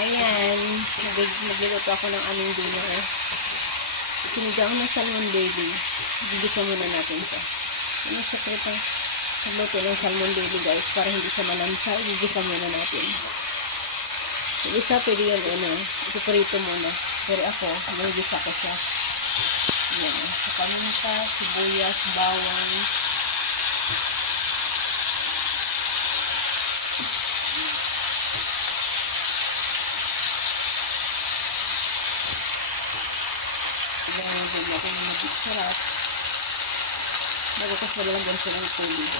Ayan, magluluto ako ng aming dinner. Sinigang na salmon baby. Gigisa muna natin siya. Ano yung sekret ng pagluto ng salmon baby guys, para hindi siya malansa, gigisa muna natin. Yung isa pwede yun, ipiprito muna. Pero ako, gigisa ko siya. Ayan, sa paminta, sibuyas, bawang. Ayan, din natin yung sarap. Bago kasi lalagyan sila ng tubig.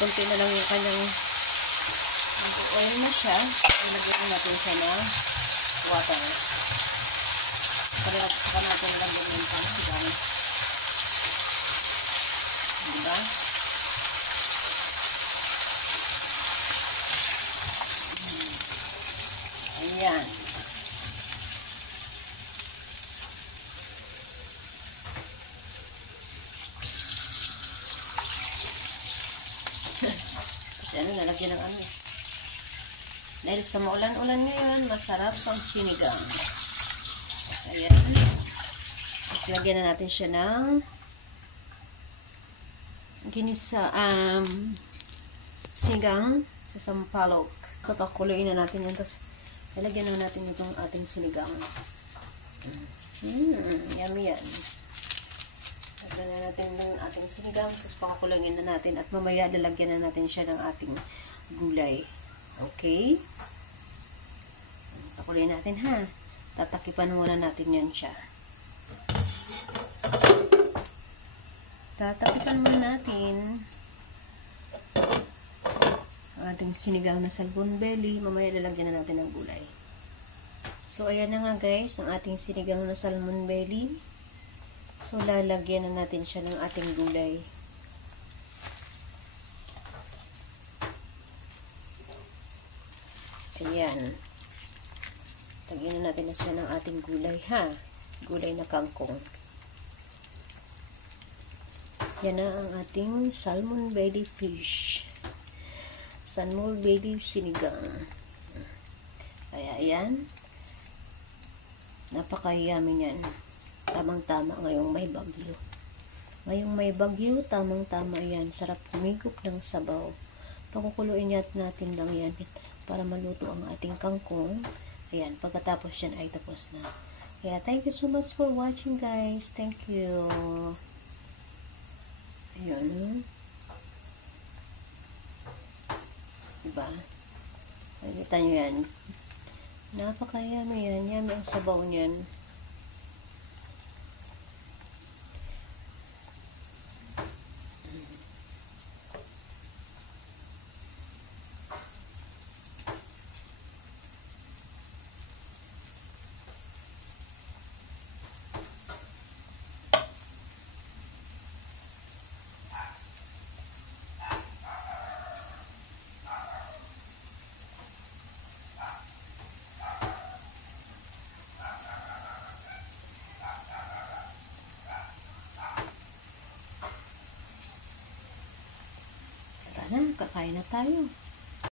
Kunti na lang yung kanyang oil na siya. Ilagyan natin siya ng water. Saka natin lang yung pangsigang. Diba? Ayan. Kasi nalagyan ng dahil sa maulan-ulan ngayon, masarap ang sinigang. So, ayan. Lagyan na natin siya ng ginisa, sinigang sa sampalok. Papakuloyin na natin yun. Tapos, lalagyan na natin itong ating sinigang. Yummy yan. Lagyan na natin yung ating sinigang. Tapos, papakuloyin na natin. At mamaya, lalagyan na natin siya ng ating gulay. Okay? Pakuloyin natin ha. Tatakipan muna natin yan siya. Tatakipan muna natin ang ating sinigang na salmon belly. Mamaya lalagyan na natin ng gulay. So, ayan na nga guys, ang ating sinigang na salmon belly. So, lalagyan na natin siya ng ating gulay. Ayan. Lagyan na natin na siya ng ating gulay ha. Gulay na kangkong. Yan na ang ating salmon belly fish. Salmon belly sinigang. Kaya ayan. Napaka-yummy niyan. Tamang-tama ngayong may bagyo. Ngayong may bagyo, tamang-tama yan. Sarap humigop ng sabaw. Pakukuluin natin lang yan para maluto ang ating kangkong. Ayan, pagkatapos yan ay tapos na. Kaya, thank you so much for watching guys. Thank you. Ayan. Diba? Nakita nyo yan. Napaka-yummy yan. Yummy ang sabaw niyan. Kakain na tayo.